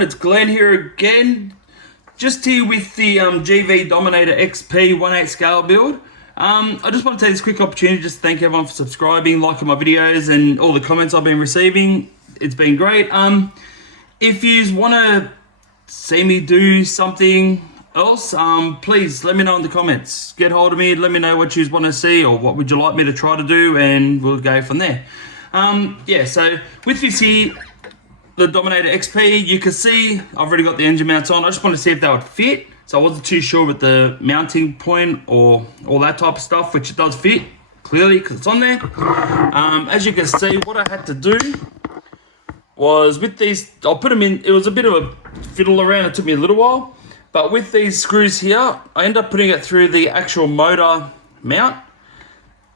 everyone, it's Glen here again. Just here with the GV Dominator XP 1/8 scale build. I just want to take this quick opportunity just to thank everyone for subscribing, liking my videos, and all the comments I've been receiving. It's been great. If you want to see me do something else, please let me know in the comments. Get hold of me, let me know what you want to see or what would you like me to try to do, and we'll go from there. Yeah, so with this here, the Dominator XP, you can see I've already got the engine mounts on. I just wanted to see if that would fit. So I wasn't too sure with the mounting point or all that type of stuff, which it does fit, clearly, because it's on there. As you can see, what I had to do was with these, I'll put them in, it was a bit of a fiddle around, it took me a little while. But with these screws here, I end up putting it through the actual motor mount.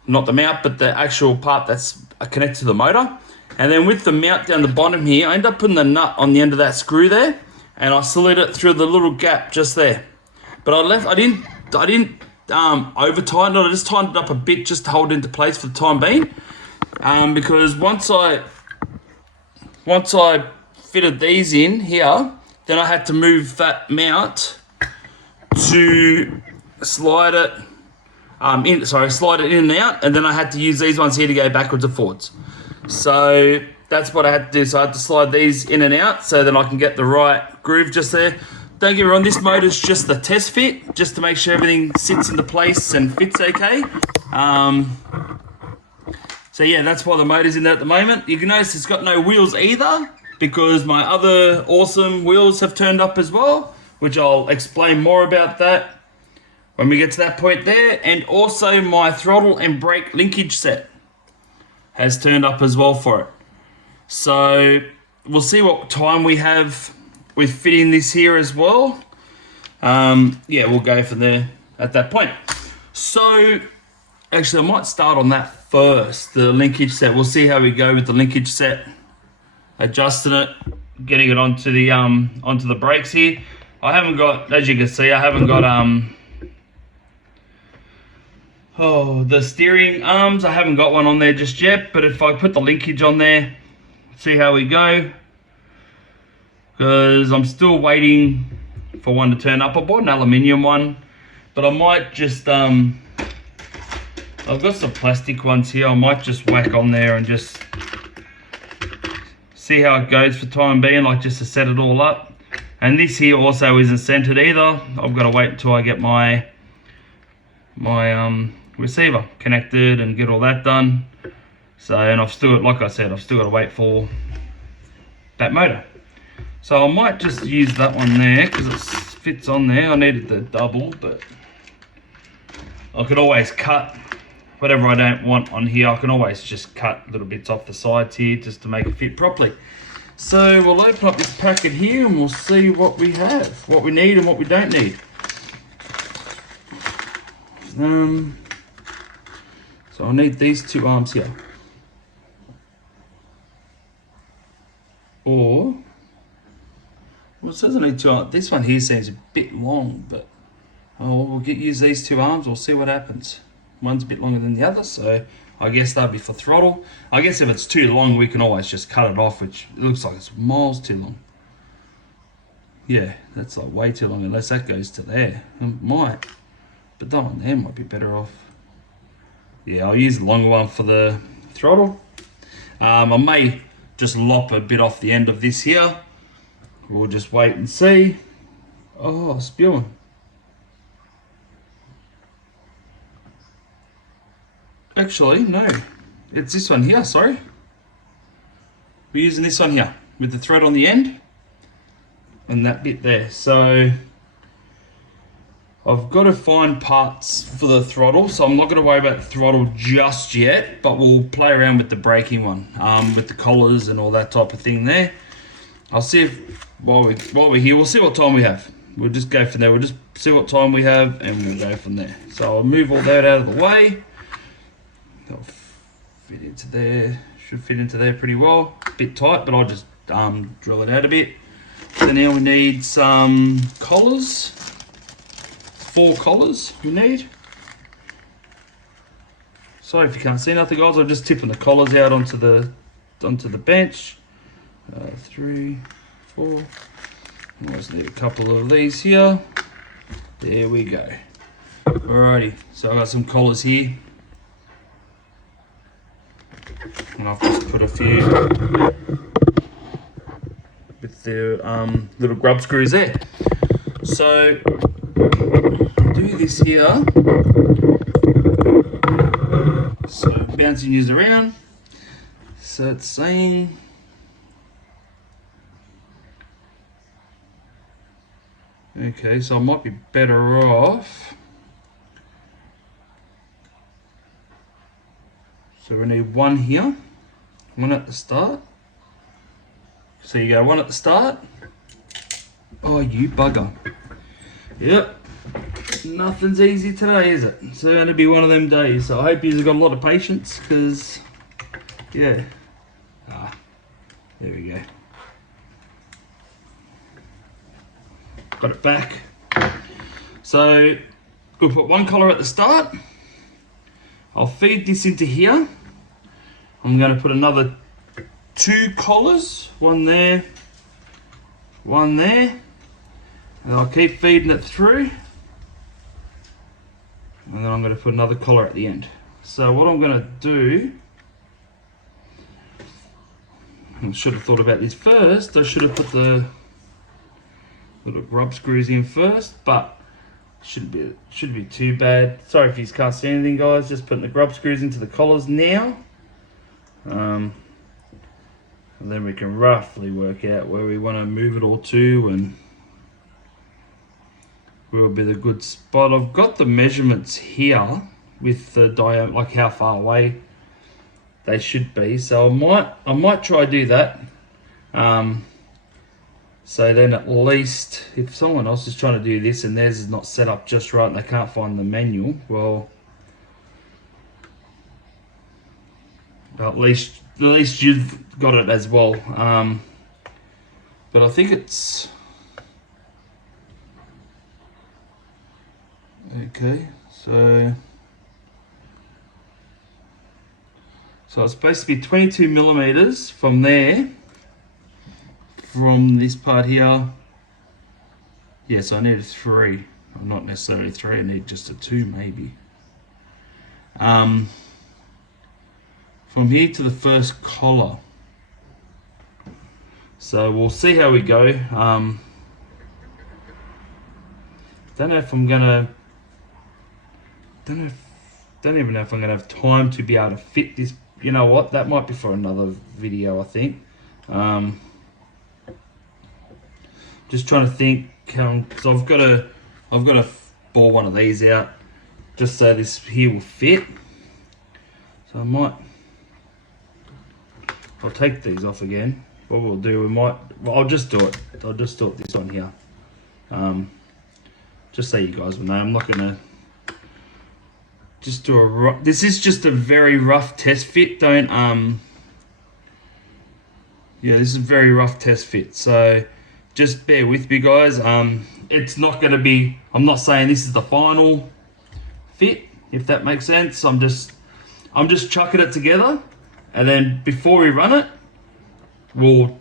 Not the mount, but the actual part that's connected to the motor. And then with the mount down the bottom here, I end up putting the nut on the end of that screw there, and I slid it through the little gap just there. But I didn't over tighten it. I just tightened it up a bit just to hold it into place for the time being. Because once I fitted these in here, then I had to move that mount to slide it in and out, and then I had to use these ones here to go backwards and forwards. So that's what I had to do. So I had to slide these in and out so then I can get the right groove just there. Don't get me wrong, this motor's just the test fit, just to make sure everything sits into place and fits okay. So yeah, that's why the motor's in there at the moment. You can notice it's got no wheels either, because my other awesome wheels have turned up as well, which I'll explain more about that when we get to that point there. And also my throttle and brake linkage set has turned up as well for it. So we'll see what time we have with fitting this here as well. Yeah, we'll go from there at that point. So actually I might start on that first, the linkage set. We'll see how we go with the linkage set, adjusting it, getting it onto the brakes here. I haven't got, as you can see, I haven't got the steering arms, I haven't got one on there just yet, but if I put the linkage on there, see how we go, because I'm still waiting for one to turn up. I bought an aluminium one, but I might just, I've got some plastic ones here, I might just whack on there and just see how it goes for time being, like just to set it all up. And this here also isn't centered either. I've got to wait until I get my receiver connected and get all that done. So, and I've still got, like I said, I've still got to wait for that motor. So I might just use that one there because it fits on there. I needed the double, but I could always cut whatever I don't want on here. I can always just cut little bits off the sides here just to make it fit properly. So we'll open up this packet here and we'll see what we have, what we need and what we don't need. So I need these two arms here. Or, well, it says I need two arms. This one here seems a bit long, but we'll use these two arms. We'll see what happens. One's a bit longer than the other, so I guess that'll be for throttle. I guess if it's too long, we can always just cut it off, which it looks like it's miles too long. Yeah, that's like way too long, unless that goes to there. It might, but that one there might be better off. Yeah, I'll use the longer one for the throttle. I may just lop a bit off the end of this here. We'll just wait and see. Oh, spewing. Actually, no. It's this one here, sorry. We're using this one here with the thread on the end and that bit there. So I've got to find parts for the throttle, so I'm not going to worry about the throttle just yet, but we'll play around with the braking one, with the collars and all that type of thing there. I'll see if, while we're here, we'll see what time we have. We'll just go from there. We'll just see what time we have and we'll go from there. So I'll move all that out of the way. That'll fit into there, should fit into there pretty well. A bit tight, but I'll just drill it out a bit. So now we need some collars. 4 collars we need. Sorry if you can't see nothing, guys. I'm just tipping the collars out onto the bench. 3, 4. Always need a couple of these here. There we go. Alrighty, so I've got some collars here. And I've just put a few with the little grub screws there. So do this here. So bouncing yours around. So it's saying okay, so I might be better off. So we need one here, one at the start. So you go one at the start. Oh, you bugger. Yep. Nothing's easy today, is it? It's going to be one of them days. So I hope you've got a lot of patience, because, yeah. There we go. Got it back. So we'll put one collar at the start. I'll feed this into here. I'm going to put another 2 collars, one there, one there, and I'll keep feeding it through, and then I'm going to put another collar at the end. So what I'm going to do, I should have thought about this first. I should have put the little grub screws in first, but shouldn't be too bad. Sorry if you can't see anything, guys. Just putting the grub screws into the collars now. And then we can roughly work out where we want to move it all to and where will be the good spot. I've got the measurements here with the diameter, like how far away they should be. So I might try do that. So then at least if someone else is trying to do this and theirs is not set up just right and they can't find the manual, well, at least you've got it as well. But I think it's okay. So it's supposed to be 22 millimeters from there. From this part here, yes, I need a 3. Well, not necessarily 3. I need just a 2, maybe. From here to the first collar. So we'll see how we go. Don't know if I'm gonna. Don't even know if I'm gonna have time to be able to fit this. You know what? That might be for another video, I think. Just trying to think, because I've got to bore one of these out just so this here will fit. So I'll take these off again. What we'll do, I'll just do it. I'll just do it this one here. Just so you guys will know, I'm not gonna just do this is just a very rough test fit. Yeah, this is a very rough test fit. So just bear with me, guys. It's not going to be, I'm not saying this is the final fit, if that makes sense. I'm just chucking it together, and then before we run it, we'll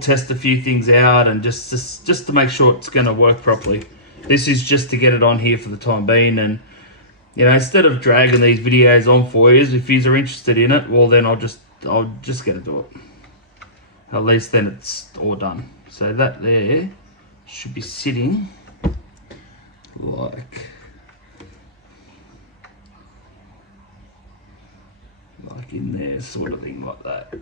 test a few things out and just to make sure it's going to work properly. This is just to get it on here for the time being, and you know, instead of dragging these videos on for you, if you are interested in it, well then I'll just get to do it. At least then it's all done. So that there should be sitting like in there, sort of thing, like that.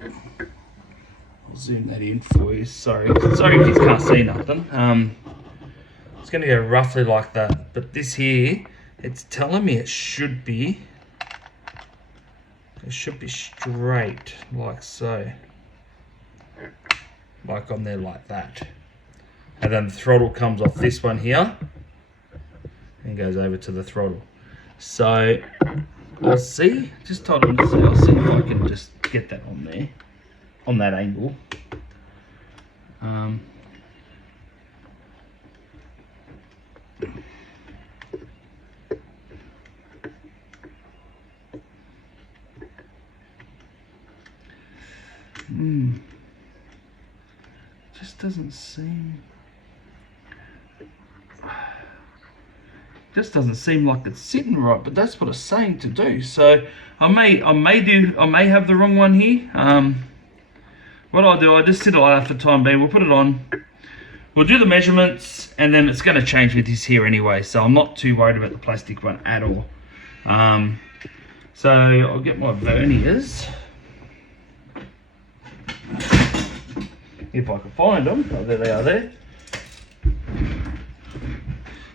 I'll zoom that in for you. Sorry if you can't see nothing. It's going to go roughly like that. But this here, it's telling me it should be straight, like so. Like on there, like that. And then the throttle comes off this one here and goes over to the throttle. So I'll see, just hold on to see, I'll see if I can just get that on there, on that angle. Just doesn't seem... Just doesn't seem like it's sitting right, but that's what it's saying to do. So I may have the wrong one here. What I'll do, I'll just sit it like that for the time being. We'll put it on. We'll do the measurements, and then it's going to change with this here anyway. So I'm not too worried about the plastic one at all. So I'll get my verniers, if I can find them. Oh, there they are there.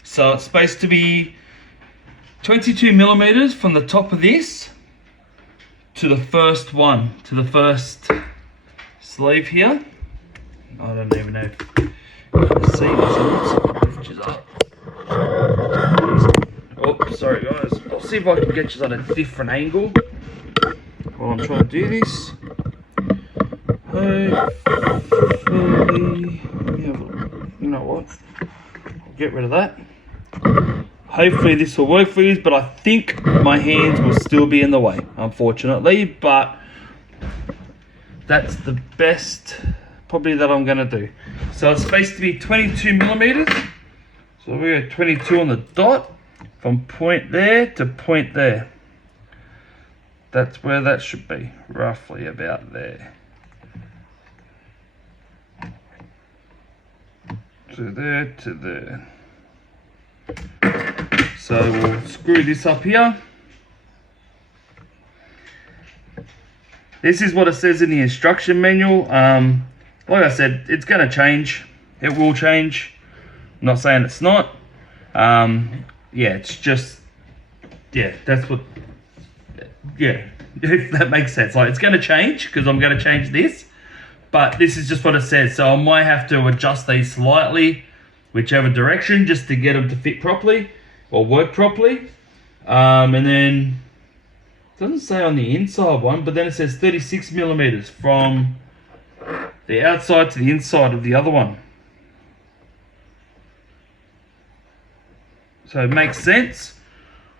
So it's supposed to be 22 millimeters from the top of this to the first one, to the first sleeve here. I don't even know if you can see this. Lift you up. Oh, sorry guys. I'll see if I can get you on a different angle while I'm trying to do this. Hopefully, you know what? I'll get rid of that. Hopefully this will work for you, but I think my hands will still be in the way, unfortunately, but that's the best probably that I'm going to do. So it's supposed to be 22 millimeters, so we go 22 on the dot from point there to point there. That's where that should be, roughly about there. To there, to there. So we'll screw this up here. This is what it says in the instruction manual. Like I said, it's going to change. It will change. I'm not saying it's not. Yeah, it's just, yeah, that's what, yeah, if that makes sense. Like, it's going to change because I'm going to change this. But this is just what it says. So I might have to adjust these slightly, whichever direction, just to get them to fit properly or work properly. And then, it doesn't say on the inside one, but then it says 36 millimeters from the outside to the inside of the other one. So it makes sense.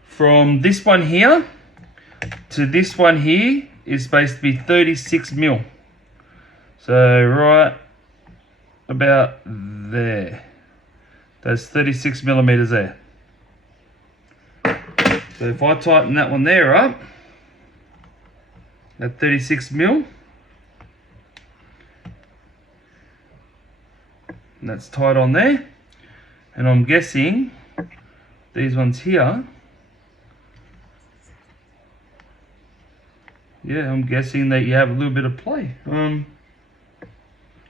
From this one here to this one here is supposed to be 36 mil. So right about there. There's 36 millimeters there. So if I tighten that one there up, at 36 mil, and that's tight on there, and I'm guessing these ones here, yeah, I'm guessing that you have a little bit of play.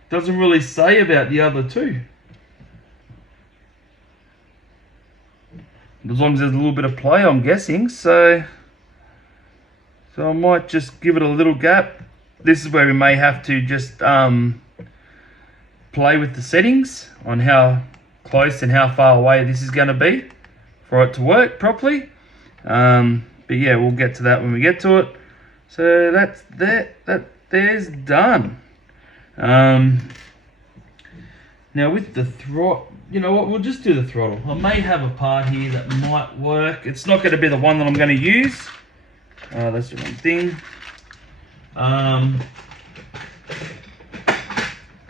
Doesn't really say about the other two. As long as there's a little bit of play, I'm guessing. So I might just give it a little gap. This is where we may have to just play with the settings on how close and how far away this is going to be for it to work properly. But yeah, we'll get to that when we get to it. So that's there's done. Now with the throttle, you know what, we'll just do the throttle. I may have a part here that might work. It's not going to be the one that I'm going to use. That's the wrong thing.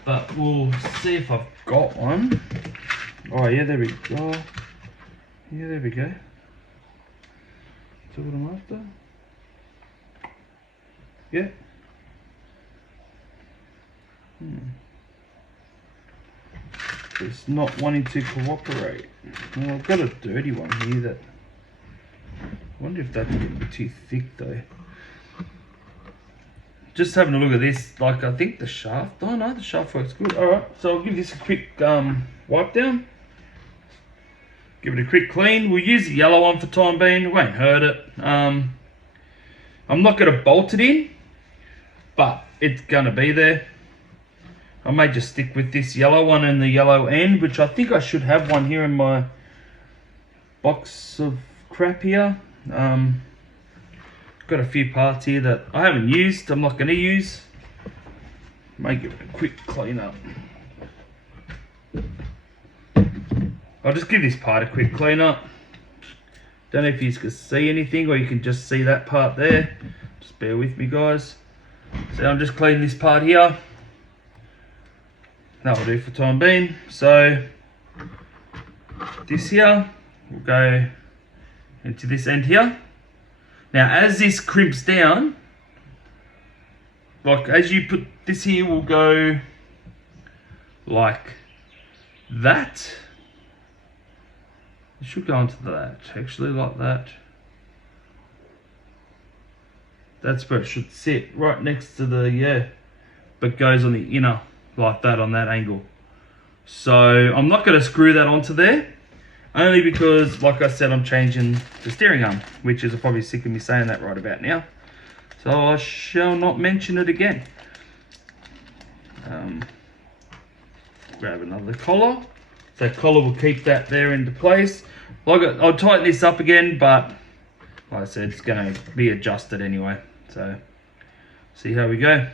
But we'll see if I've got one. Oh yeah, there we go. Yeah, there we go. That's what I'm after. Yeah. It's not wanting to cooperate. Well, I've got a dirty one here that, I wonder if that's getting too thick though. Just having a look at this, like I think the shaft, oh no, the shaft works good. Alright, so I'll give this a quick wipe down. Give it a quick clean. We'll use the yellow one for time being, it won't hurt it. I'm not going to bolt it in, but it's going to be there. I may just stick with this yellow one and the yellow end, which I think I should have one here in my box of crap here. Got a few parts here that I haven't used, I'm not going to use. May give it a quick clean up. I'll just give this part a quick clean up. Don't know if you can see anything or you can just see that part there. Just bear with me guys. So I'm just cleaning this part here. that'll do for time being. So this here will go into this end here. Now as this crimps down, like as you put this here will go like that. It should go onto that, actually, like that. That's where it should sit, right next to the, yeah, but goes on the inner, like that, on that angle. So I'm not going to screw that onto there, only because, like I said, I'm changing the steering arm, which is probably sick of me saying that right about now. So I shall not mention it again. Grab another collar. So collar will keep that there into place. I'll tighten this up again, but like I said, it's going to be adjusted anyway. So see how we go.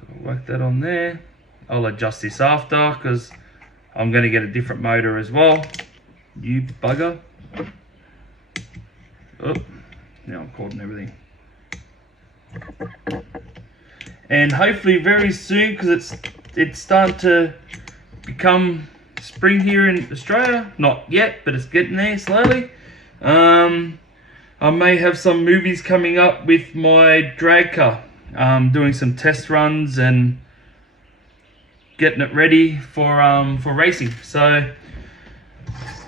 So I'll whack that on there. I'll adjust this after because I'm going to get a different motor as well. You bugger. Oh, now I'm caught in everything. And hopefully very soon, because it's starting to become spring here in Australia. Not yet, but it's getting there slowly. I may have some movies coming up with my drag car, doing some test runs and getting it ready for racing. So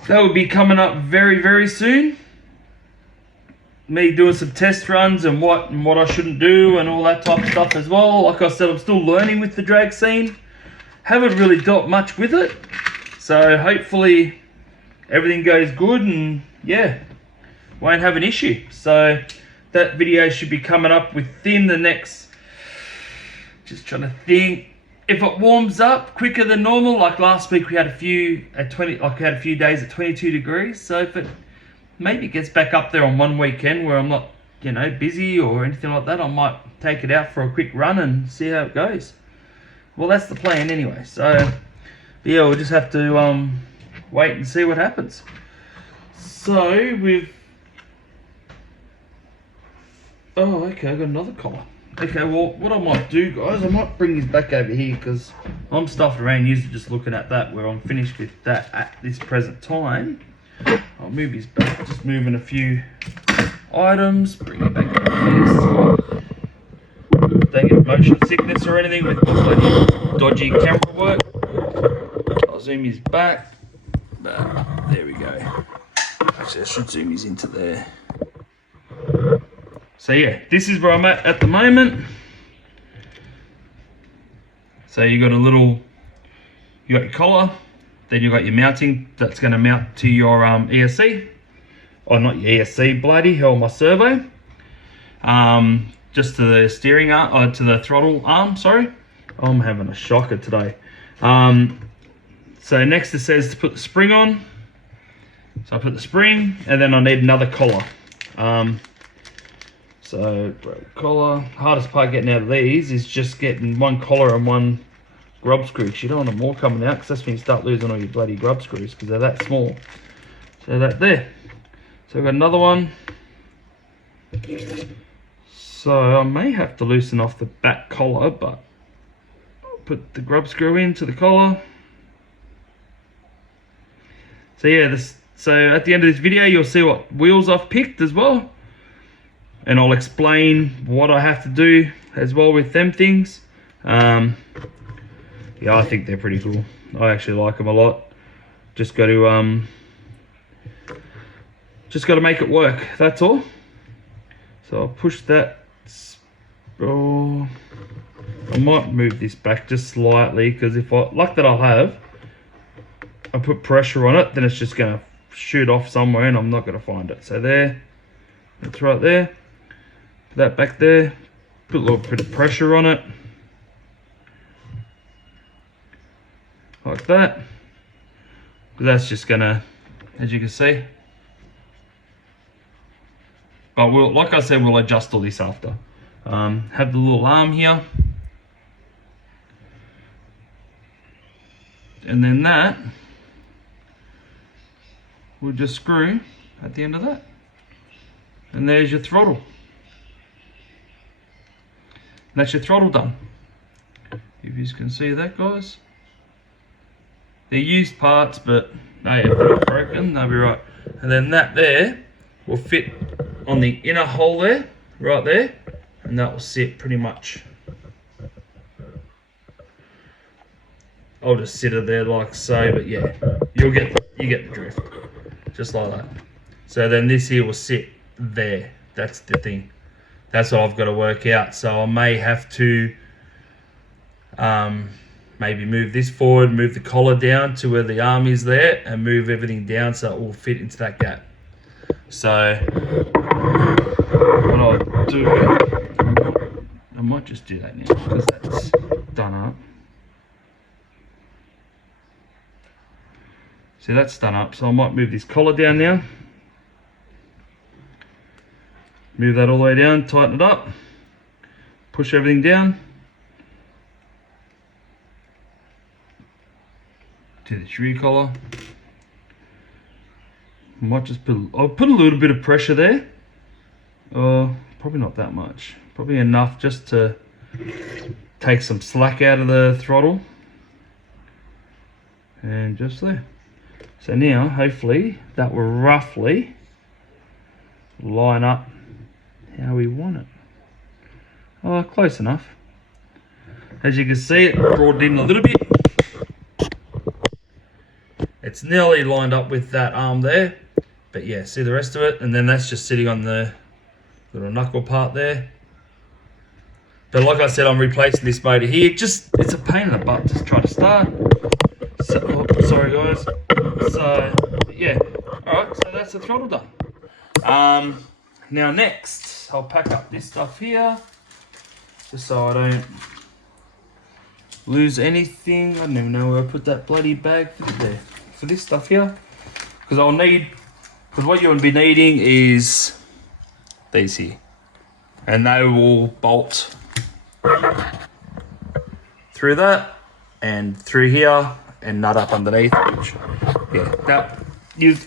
that will be coming up very, very soon. Me doing some test runs and what I shouldn't do and all that type of stuff as well. Like I said, I'm still learning with the drag scene. Haven't really dealt much with it. So hopefully everything goes good and yeah, won't have an issue. So that video should be coming up within the next, just trying to think, if it warms up quicker than normal, like last week we had a few days at 22 degrees. So if it maybe gets back up there on one weekend where I'm not, busy or anything like that, I might take it out for a quick run and see how it goes. Well, that's the plan anyway. So yeah, we'll just have to wait and see what happens. So okay, I got another collar. Okay, well, what I might do, guys, I might bring this back over here because I'm stuffed around usually just looking at that where I'm finished with that at this present time. I'll move his back, just moving a few items, bring it back over here. Don't get motion sickness or anything with bloody dodgy camera work. I'll zoom his back, but there we go. Actually, I should zoom his into there. So yeah, this is where I'm at the moment. So you got you got your collar. Then you've got your mounting that's going to mount to your ESC, or not your ESC, bloody hell, my servo. Just to the steering arm, or to the throttle arm, sorry. I'm having a shocker today. So next it says to put the spring on. So I put the spring, and then I need another collar. So collar, hardest part getting out of these is just getting one collar and one grub screw, because you don't want them all coming out, because that's when you start losing all your bloody grub screws, because they're that small. So that there. So I've got another one. So I may have to loosen off the back collar, but I'll put the grub screw into the collar. So yeah, so at the end of this video, you'll see what wheels I've picked as well. And I'll explain what I have to do as well with them things. Yeah, I think they're pretty cool. I actually like them a lot. Just got to make it work. That's all. So I'll push that. Oh, I might move this back just slightly, because if luck that I'll have, I put pressure on it, then it's just gonna shoot off somewhere, and I'm not gonna find it. So there, that's right there. Put that back there. Put a little bit of pressure on it. Like that. That's just gonna, as you can see. But like I said, we'll adjust all this after. Have the little arm here. And then that, we'll just screw at the end of that. And there's your throttle. And that's your throttle done. If you can see that, guys. They're used parts, but hey, if they're not broken, they'll be right. And then that there will fit on the inner hole there, right there, and that will sit pretty much. I'll just sit it there like so, but yeah, you get the drift, just like that. So then this here will sit there. That's the thing. That's what I've got to work out. So I may have to maybe move this forward, move the collar down to where the arm is there, and move everything down so it will fit into that gap. So what I'll do, I might just do that now because that's done up. See, that's done up, so I might move this collar down now. Move that all the way down, tighten it up, push everything down. To this rear collar. Might just I'll put a little bit of pressure there. Probably not that much. Probably enough just to take some slack out of the throttle. And just there. So now, hopefully, that will roughly line up how we want it. Oh, close enough. As you can see, it brought it in a little bit. It's nearly lined up with that arm there. But yeah, see the rest of it? And then that's just sitting on the little knuckle part there. But like I said, I'm replacing this motor here. It's a pain in the butt to try to start. So, oh, sorry guys. So yeah, alright, so that's the throttle done. Now next, I'll pack up this stuff here, just so I don't lose anything. I don't even know where I put that bloody bag there for this stuff here. Because what you'll be needing is these here. And they will bolt through that and through here and nut up underneath, which, yeah,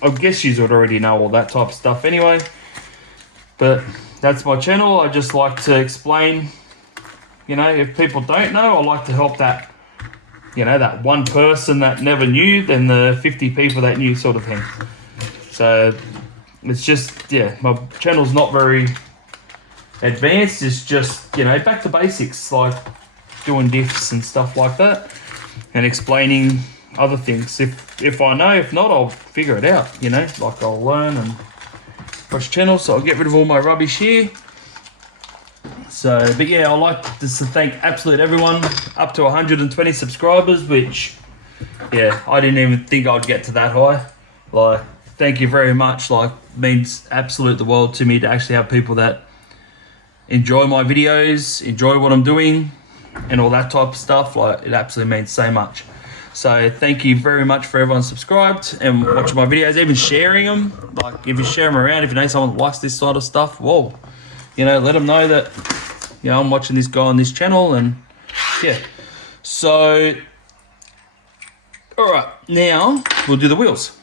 I guess you would already know all that type of stuff anyway. But that's my channel. I just like to explain, if people don't know, I like to help that, that one person that never knew, then the 50 people that knew, sort of thing. So it's just, my channel's not very advanced. It's just, back to basics, like doing diffs and stuff like that, and explaining other things. If I know, if not, I'll figure it out, like I'll learn and watch channels. So I'll get rid of all my rubbish here. So, but yeah, I'd like just to thank absolutely everyone up to 120 subscribers, which, yeah, I didn't even think I'd get to that high. Like, thank you very much. Like, means absolute the world to me to actually have people that enjoy my videos, enjoy what I'm doing, and all that type of stuff. Like, it absolutely means so much. So thank you very much for everyone subscribed and watching my videos, even sharing them. Like, if you share them around, if you know someone that likes this sort of stuff, whoa, let them know that, I'm watching this guy on this channel. And yeah, so all right, now we'll do the wheels.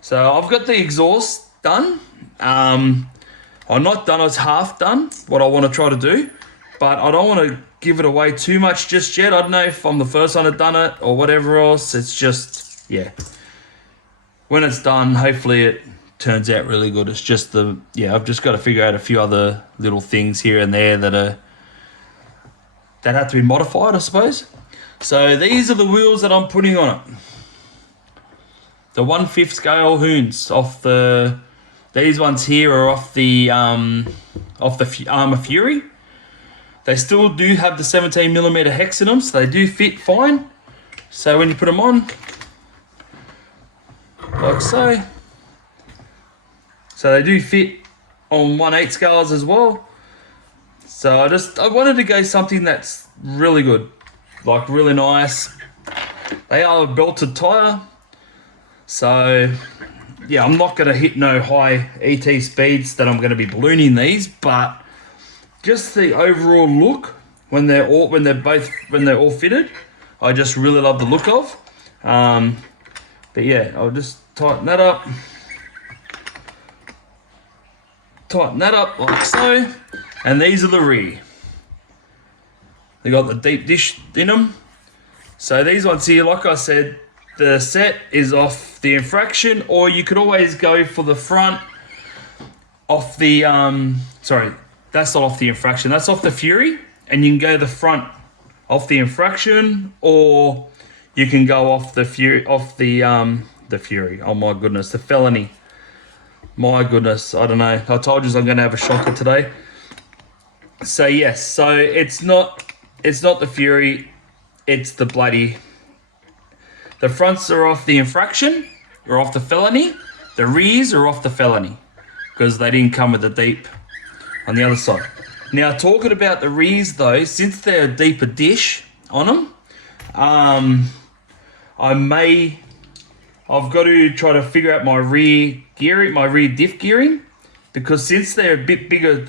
So I've got the exhaust done. I'm not done, it's half done, what I want to try to do, but I don't want to give it away too much just yet. I don't know if I'm the first one that done it or whatever else. It's just, yeah, when it's done, hopefully it turns out really good. It's just I've just got to figure out a few other little things here and there that have to be modified, I suppose. So these are the wheels that I'm putting on it. The 1/5 scale Hoons off these ones here are off the Armour Fury. They still do have the 17mm hex in them, so they do fit fine. So when you put them on, like so, they do fit on 1/8 scales as well. So I wanted to go something that's really good, like really nice. They are a belted tire, so yeah, I'm not going to hit no high ET speeds that I'm going to be ballooning these, but just the overall look when they're all fitted, I just really love the look of. But yeah, I'll just tighten that up. tighten that up like so. And these are the rear. They got the deep dish in them. So these ones here, like I said, the set is off the infraction, or you could always go for the front off the, sorry, that's not off the infraction, that's off the Fury, and you can go the front off the infraction, or you can go off the Fury, the Fury, oh my goodness, the Felony. My goodness, I don't know, I told you I'm going to have a shocker today. So yes, so it's not the Fury, it's the bloody, the fronts are off the infraction, or off the Felony, the rears are off the Felony, because they didn't come with the deep on the other side. Now, talking about the rears though, since they're a deeper dish on them, I've got to try to figure out my rear gearing, my rear diff gearing, because since they're a bit bigger,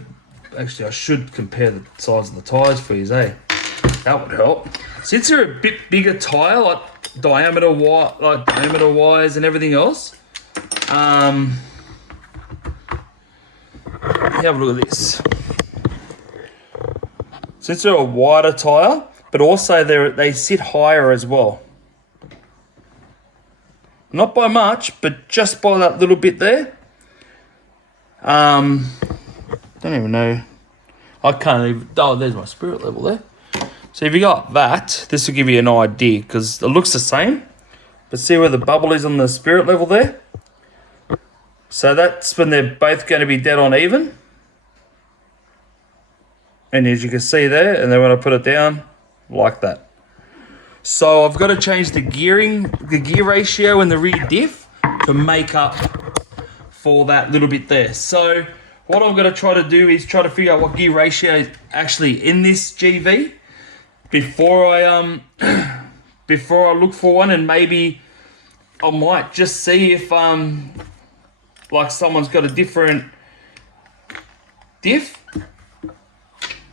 actually I should compare the size of the tyres for you, eh? That would help. Since they're a bit bigger tyre, like diameter wise and everything else, have a look at this. Since they're a wider tyre, but also they sit higher as well. Not by much, but just by that little bit there. Don't even know. I can't even. Oh, there's my spirit level there. So if you got that, this will give you an idea, because it looks the same. But see where the bubble is on the spirit level there? So that's when they're both going to be dead on even. And as you can see there, and then when I put it down, like that. So I've got to change the gear ratio in the rear diff to make up for that little bit there. So what I'm going to try to do is try to figure out what gear ratio is actually in this GV before I look for one, and maybe I might just see if like someone's got a different diff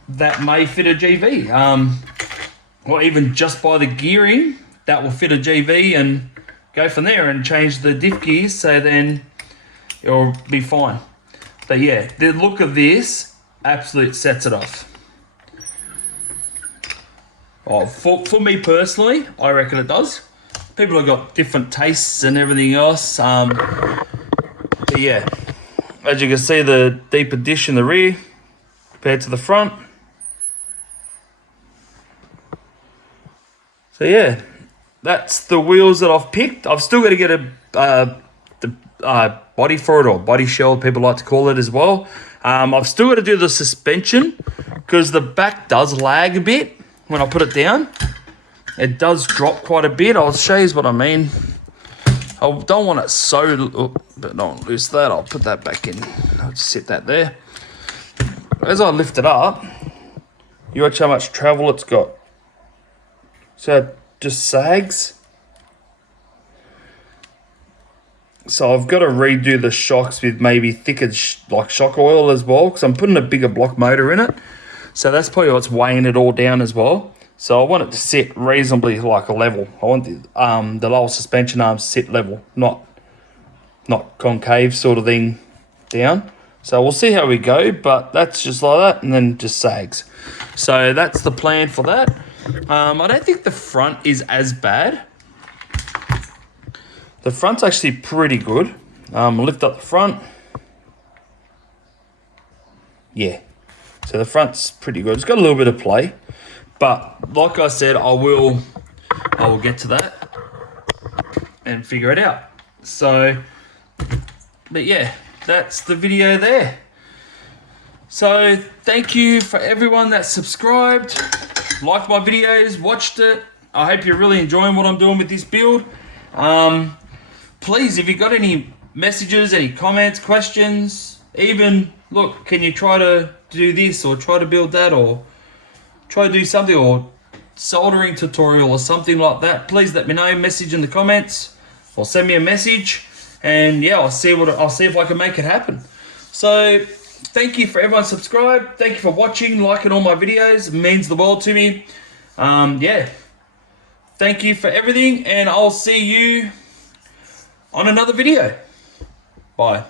that may fit a GV, or even just by the gearing that will fit a GV, and go from there and change the diff gears, so then it'll be fine. But yeah, the look of this absolutely sets it off. Oh, for me personally, I reckon it does. People have got different tastes and everything else. But yeah, as you can see, the deeper dish in the rear compared to the front. So yeah, that's the wheels that I've picked. I've still got to get the body for it, or body shell, people like to call it as well. I've still got to do the suspension, because the back does lag a bit when I put it down. It does drop quite a bit. I'll show you what I mean. I don't want it so, but don't lose that. I'll put that back in. I'll just sit that there. As I lift it up, you watch how much travel it's got. So it just sags. So I've got to redo the shocks with maybe thicker like shock oil as well, because I'm putting a bigger block motor in it. So that's probably what's weighing it all down as well. So I want it to sit reasonably like a level. I want the lower suspension arms to sit level, not concave sort of thing down. So we'll see how we go, but that's just like that, and then just sags. So that's the plan for that. I don't think the front is as bad. The front's actually pretty good. I'll lift up the front. Yeah. So the front's pretty good. It's got a little bit of play. But like I said, I will get to that and figure it out. So, but yeah, that's the video there. So thank you for everyone that subscribed, liked my videos, watched it. I hope you're really enjoying what I'm doing with this build. Please, if you've got any messages, any comments, questions, even, look, can you try to do this, or try to build that, or try to do something, or soldering tutorial or something like that, please let me know. Message in the comments, or send me a message, and yeah, I'll see if I can make it happen. So thank you for everyone subscribed. Thank you for watching, liking all my videos. It means the world to me. Yeah, thank you for everything, and I'll see you on another video. Bye.